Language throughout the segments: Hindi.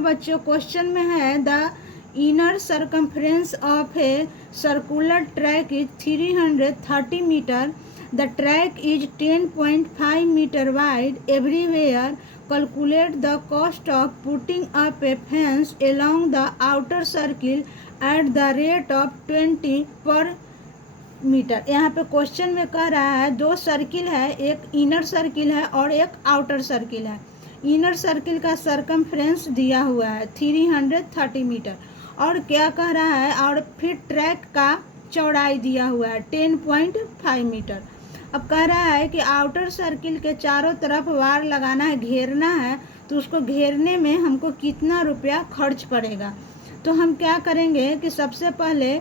बच्चों क्वेश्चन में है the inner circumference of a circular track is 330 metre, the track is 10.5 metre wide everywhere, calculate the cost of putting up a fence along the outer circle at the rate of 20 per metre. यहाँ पे क्वेश्चन में कह रहा है दो सर्किल है, एक इनर सर्किल है और एक आउटर सर्किल है। इनर सर्किल का सरकमफ्रेंस दिया हुआ है 330 मीटर और क्या कह रहा है, और फिर ट्रैक का चौड़ाई दिया हुआ है 10.5 मीटर। अब कह रहा है कि आउटर सर्किल के चारों तरफ वार लगाना है, घेरना है, तो उसको घेरने में हमको कितना रुपया खर्च पड़ेगा। तो हम क्या करेंगे कि सबसे पहले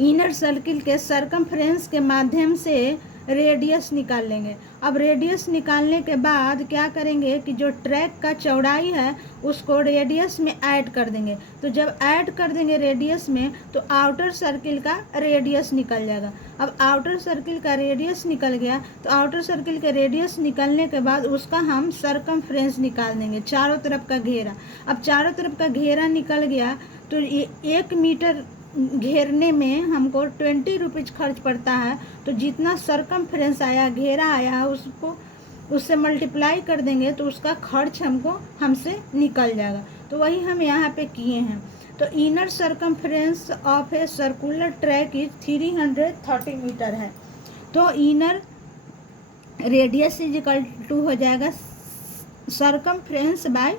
इनर सर्किल के सरकमफ्रेंस के माध्यम से रेडियस निकाल लेंगे। अब रेडियस निकालने के बाद क्या करेंगे कि जो ट्रैक का चौड़ाई है उसको रेडियस में ऐड कर देंगे। तो जब ऐड कर देंगे रेडियस में तो आउटर सर्किल का रेडियस निकल जाएगा। अब आउटर सर्किल का रेडियस निकल गया तो आउटर सर्किल के रेडियस निकलने के बाद उसका हम सरकमफ्रेंस निकाल देंगे, चारों तरफ का घेरा। अब चारों तरफ का घेरा निकल गया तो 1 मीटर घेरने में हमको 20 रुपीज़ खर्च पड़ता है। तो जितना सरकमफ्रेंस आया, घेरा आया, उसको उससे मल्टीप्लाई कर देंगे तो उसका खर्च हमसे निकल जाएगा। तो वही हम यहाँ पे किए हैं। तो inner circumference of a circular track is 330 metre है। तो inner radius is equal to हो जाएगा सरकमफ्रेंस बाय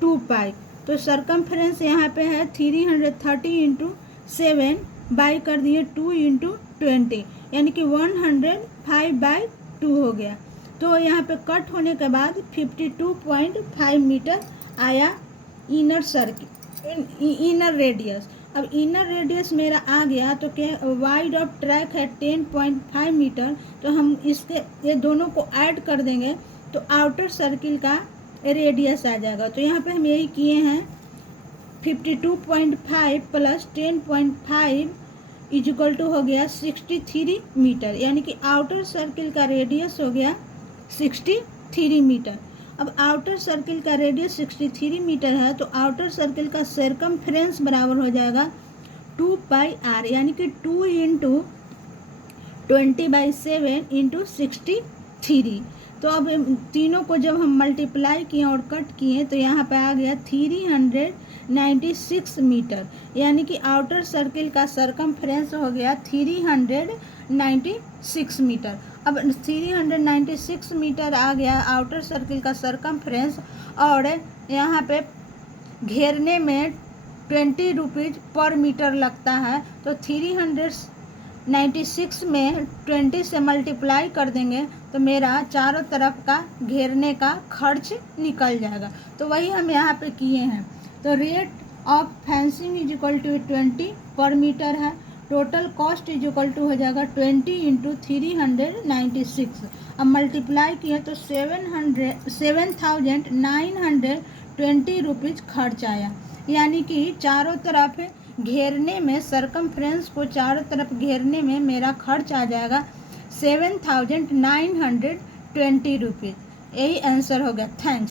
2 पाई। तो सरकमफ्रेंस यहाँ पे है 330 इंटू 7 बाई कर दिए 2 इंटू 20, यानी कि 105/2 हो गया। तो यहाँ पे कट होने के बाद 52.5 मीटर आया इनर सर्किल, इनर रेडियस। अब इनर रेडियस मेरा आ गया तो क्या वाइड ऑफ ट्रैक है 10.5 मीटर, तो हम इसके ये दोनों को ऐड कर देंगे तो आउटर सर्किल का रेडियस आ जाएगा। तो यहाँ पे हम यही किए हैं 52.5 प्लस 10.5 इज इक्वल टू हो गया 63 मीटर, यानी कि आउटर सर्किल का रेडियस हो गया 63 मीटर। अब आउटर सर्किल का रेडियस 63 मीटर है तो आउटर सर्किल का सरकमफ्रेंस बराबर हो जाएगा 2 पाई आर, यानी कि 2 इंटू 20/7 इंटू 63। तो अब तीनों को जब हम मल्टीप्लाई किए और कट किए तो यहाँ पे आ गया 396 मीटर, यानी कि आउटर सर्किल का सरकमफ्रेंस हो गया 396 मीटर। अब 396 मीटर आ गया आउटर सर्किल का सरकमफ्रेंस और यहाँ पे घेरने में 20 रुपीज़ पर मीटर लगता है। तो 396 में 20 से मल्टीप्लाई कर देंगे तो मेरा चारों तरफ का घेरने का खर्च निकल जाएगा। तो वही हम यहाँ पे किए हैं। तो rate of fencing is equal to 20 per metre है। Total cost is equal to हो जाएगा 20 इंटू 396। अब मल्टीप्लाई किए तो 7,920 रुपीज़ खर्च आया, यानी कि चारों तरफ घेरने में, सरकमफ्रेंस को चारों तरफ घेरने में मेरा खर्च आ जाएगा 7,920 रुपीज़। यही आंसर हो गया। थैंक्स।